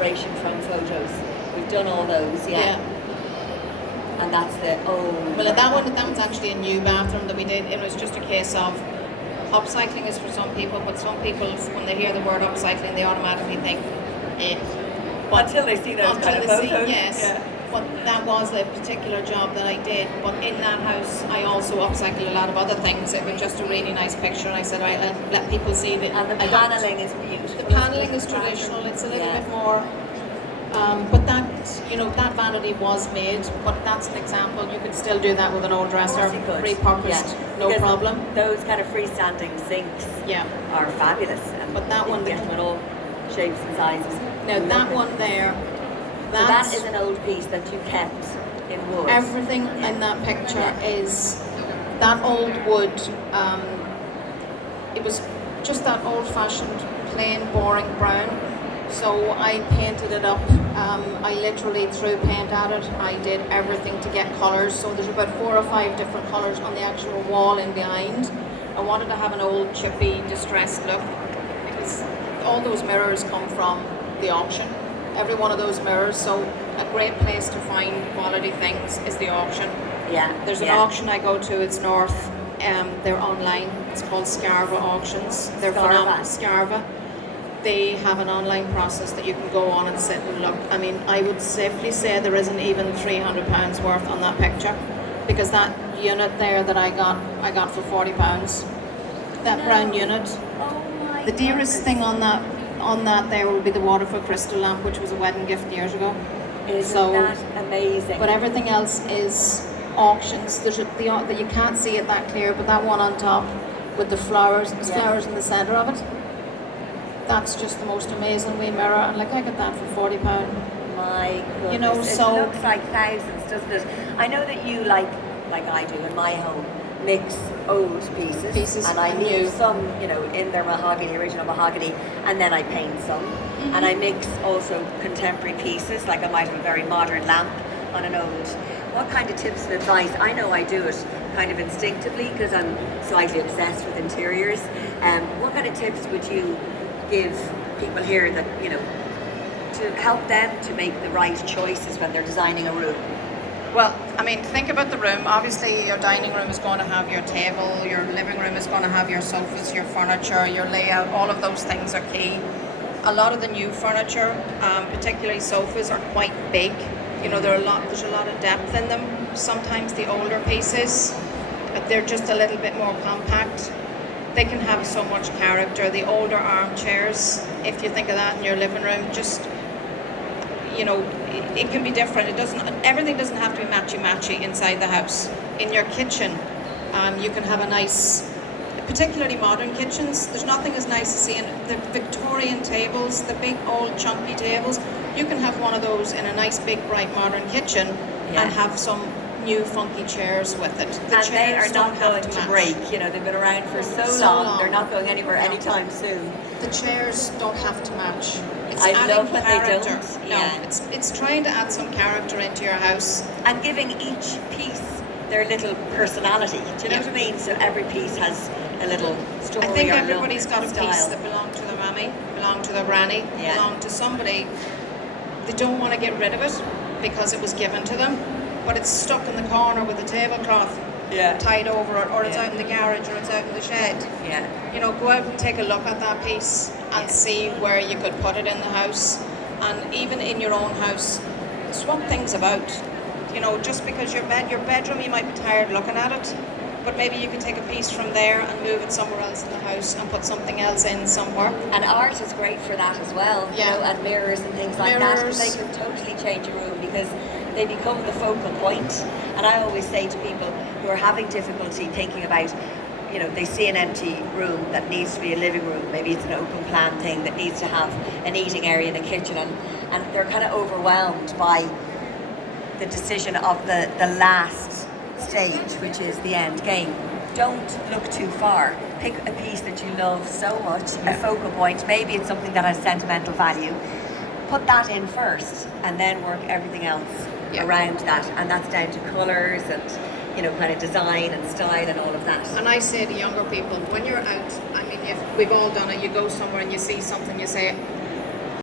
inspiration from photos. We've done all those, Yeah. And that's the old. Well, that one's actually a new bathroom that we did. It was just a case of upcycling is for some people, but some people, when they hear the word upcycling, they automatically think it. But until they see those kind of photos. Yes. Yeah. But that was a particular job that I did. But in that house, I also upcycled a lot of other things. It was just a really nice picture, and I said, right, let people see that. And the paneling is beautiful. The paneling is traditional. It's a little bit more. But that, that vanity was made. But that's an example. You could still do that with an old dresser, repurposed, no problem. Those kind of freestanding sinks are fabulous. But that one, get them in all shapes and sizes. Now that one there. So that is an old piece that you kept in wood. Everything in that picture is that old wood. It was just that old-fashioned, plain, boring brown. So I painted it up. I literally threw paint at it. I did everything to get colours. So there's about 4 or 5 different colours on the actual wall in behind. I wanted to have an old, chippy, distressed look because all those mirrors come from the auction. Every one of those mirrors, so a great place to find quality things is the auction. Yeah. There's an auction I go to, it's north, they're online, it's called Scarva Auctions. They're phenomenal. Scarva. They have an online process that you can go on and sit and look. I mean, I would safely say there isn't even £300 worth on that picture because that unit there that I got for £40. That brown unit. Oh my The dearest thing on that there will be the Waterford crystal lamp, which was a wedding gift years ago. Isn't that amazing? But everything else is auctions. There's that you can't see it that clear, but that one on top with the flowers, there's flowers in the centre of it. That's just the most amazing wee mirror, and I got that for £40. My goodness, it looks like thousands, doesn't it? I know that you like I do in my home, mix old pieces and I leave some, in their mahogany, original mahogany, and then I paint some. Mm-hmm. And I mix also contemporary pieces, like I might have a very modern lamp on an old. What kind of tips and advice? I know I do it kind of instinctively because I'm slightly obsessed with interiors. What kind of tips would you give people here that, to help them to make the right choices when they're designing a room? Well, I mean, think about the room. Obviously, your dining room is going to have your table, your living room is going to have your sofas, your furniture, your layout. All of those things are key. A lot of the new furniture, particularly sofas, are quite big. There's a lot of depth in them. Sometimes the older pieces, they're just a little bit more compact. They can have so much character. The older armchairs, if you think of that in your living room, just it can be different. Everything doesn't have to be matchy inside the house. In your kitchen, you can have a nice, particularly modern kitchens. There's nothing as nice as seeing the Victorian tables, the big old chunky tables. You can have one of those in a nice big bright modern kitchen and have some new funky chairs with it. And they are not going to break. They've been around for so long. They're not going anywhere anytime soon. The chairs don't have to match. It's I adding love when character. they don't. No, it's trying to add some character into your house and giving each piece their little personality. Do you know what I mean? So every piece has a little story. I think everybody's got a piece that belonged to their mammy, belonged to their granny, belonged to somebody. They don't want to get rid of it because it was given to them, but it's stuck in the corner with a tablecloth tied over it, or it's out in the garage, or it's out in the shed. Go out and take a look at that piece and see where you could put it in the house. And even in your own house, swap things about. Just because your bedroom, you might be tired looking at it, but maybe you could take a piece from there and move it somewhere else in the house and put something else in somewhere. And art is great for that as well. And mirrors and things like that, because they can totally change a room because they become the focal point. And I always say to people who are having difficulty thinking about, they see an empty room that needs to be a living room, maybe it's an open plan thing that needs to have an eating area in the kitchen, and they're kind of overwhelmed by the decision of the last stage, which is the end game. Don't look too far. Pick a piece that you love so much, a focal point. Maybe it's something that has sentimental value. Put that in first, and then work everything else around that. And that's down to colours and kind of design and style and all of that. And I say to younger people, when you're out, I mean, we've all done it. You go somewhere and you see something, you say,